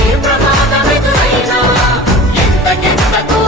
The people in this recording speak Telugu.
ఏ ప్రమాదమెదురైనా ఎంతకెంతకు